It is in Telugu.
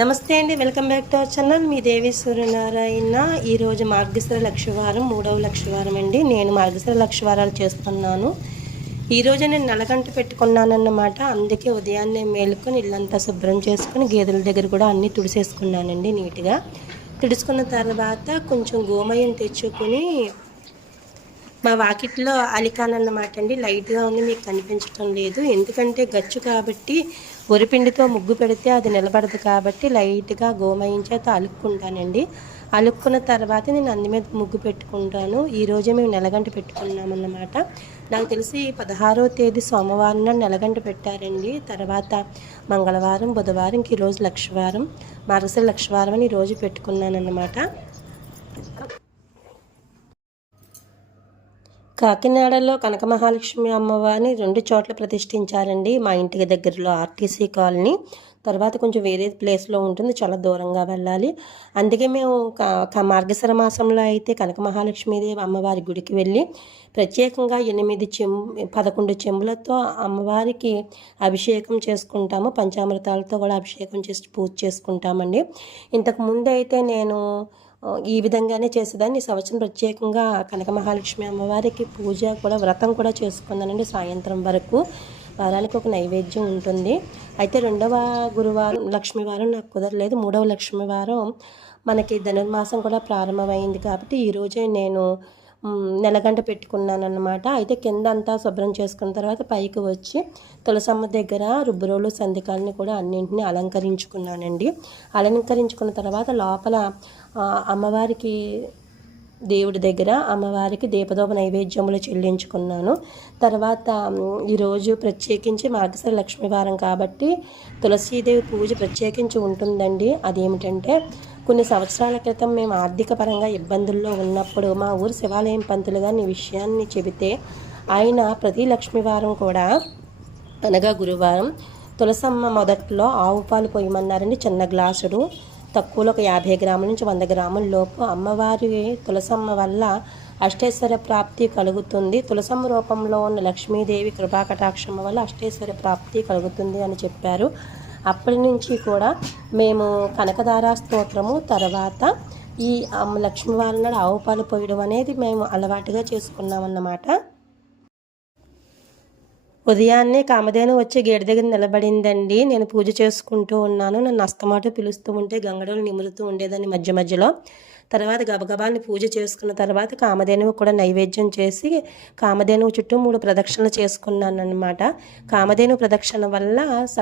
నమస్తే అండి welcome back to our channel. మీ దేవి సూర్యనారాయణ. ఈరోజు మార్గశ్ర లక్షవారం మూడవ లక్షవారం అండి. నేను మార్గశ్ర లక్షవారాలు చేస్తున్నాను. ఈరోజు నేను నలగంట పెట్టుకున్నానన్నమాట. అందుకే ఉదయాన్నే మేలుకొని ఇల్లంతా శుభ్రం చేసుకుని గేదెల దగ్గర కూడా అన్నీ తుడిసేసుకున్నానండి నీట్గా. తుడుచుకున్న తర్వాత కొంచెం గోమయం తెచ్చుకొని మా వాకిట్లో అలికాన్ అన్నమాట అండి. లైట్గా ఉంది మీకు కనిపించడం లేదు. ఎందుకంటే గచ్చు కాబట్టి గొరిపిండితో ముగ్గు పెడితే అది నిలబడదు కాబట్టి లైట్గా గోమయించేతో అలుక్కుంటానండి. అలుక్కున్న తర్వాత నేను అందు మీద ముగ్గు పెట్టుకుంటాను. ఈరోజే మేము నెలగంట పెట్టుకున్నామన్నమాట. నాకు తెలిసి పదహారో తేదీ సోమవారం నెలగంట పెట్టారండి. తర్వాత మంగళవారం బుధవారం ఇంక ఈరోజు లక్షవారం మార్గశిర లక్షవారం అని ఈరోజు పెట్టుకున్నాను కాకినాడలో కనక మహాలక్ష్మి అమ్మవారిని రెండు చోట్ల ప్రతిష్ఠించారండి. మా ఇంటికి దగ్గరలో ఆర్టీసీ కాలనీ. తర్వాత కొంచెం వేరే ప్లేస్లో ఉంటుంది చాలా దూరంగా వెళ్ళాలి. అందుకే మేము మార్గశర మాసంలో అయితే కనక మహాలక్ష్మీదేవి అమ్మవారి గుడికి వెళ్ళి ప్రత్యేకంగా ఎనిమిది చెంబు పదకొండు చెంబులతో అమ్మవారికి అభిషేకం చేసుకుంటాము. పంచామృతాలతో కూడా అభిషేకం చేసి పూజ చేసుకుంటామండి. ఇంతకు ముందు అయితే నేను ఈ విధంగానే చేసేదాన్ని. సంవత్సరం ప్రత్యేకంగా కనక మహాలక్ష్మి అమ్మవారికి పూజ కూడా వ్రతం కూడా చేసుకున్నానండి సాయంత్రం వరకు. వారానికి ఒక నైవేద్యం ఉంటుంది. అయితే రెండవ గురువారం లక్ష్మీవారం నాకు కుదరలేదు. మూడవ లక్ష్మీవారం మనకి ధనుర్మాసం కూడా ప్రారంభమైంది కాబట్టి ఈరోజే నేను నెలగంట పెట్టుకున్నాను అయితే కింద అంతా శుభ్రం చేసుకున్న తర్వాత పైకి వచ్చి తులసమ్మ దగ్గర రుబ్బురోలు సందికాలని కూడా అన్నింటినీ అలంకరించుకున్నానండి. అలంకరించుకున్న తర్వాత లోపల అమ్మవారికి దేవుడి దగ్గర అమ్మవారికి దీపదోప నైవేద్యములు చెల్లించుకున్నాను. తర్వాత ఈరోజు ప్రత్యేకించి మార్గశిర లక్ష్మీవారం కాబట్టి తులసీదేవి పూజ ప్రత్యేకించి ఉంటుందండి. అదేమిటంటే కొన్ని సంవత్సరాల క్రితం మేము ఆర్థిక పరంగా ఇబ్బందుల్లో ఉన్నప్పుడు మా ఊరు శివాలయం పంతులు గారిని విషయాన్ని చెబితే ఆయన ప్రతి లక్ష్మీవారం కూడా అనగా గురువారం తులసమ్మ మొదట్లో ఆవు పాలు పోయమన్నారండి చిన్న గ్లాసుడు. తక్కువలో ఒక యాభై గ్రాముల నుంచి వంద గ్రాముల లోపు అమ్మవారి తులసమ్మ వల్ల అష్టేశ్వర ప్రాప్తి కలుగుతుంది. తులసమ్మ రూపంలో ఉన్న లక్ష్మీదేవి కృపాకటాక్షమ్మ వల్ల అష్టేశ్వర ప్రాప్తి కలుగుతుంది అని చెప్పారు. అప్పటి నుంచి కూడా మేము కనకదార స్తోత్రము తర్వాత ఈ లక్ష్మీవారం నాడు ఆవు పాలు పోయడం అనేది మేము అలవాటుగా చేసుకున్నామన్నమాట. ఉదయాన్నే కామధేను వచ్చి గేటు దగ్గర నిలబడిందండి. నేను పూజ చేసుకుంటూ ఉన్నాను. నన్ను అస్తమాట పిలుస్తూ ఉంటే గంగడలు నిమురుతూ ఉండేదాన్ని మధ్య మధ్యలో. తర్వాత గబగబాన్ని పూజ చేసుకున్న తర్వాత కామధేనువు కూడా నైవేద్యం చేసి కామధేనువు చుట్టూ మూడు ప్రదక్షిణలు చేసుకున్నాను అనమాట కామధేను ప్రదక్షిణ వల్ల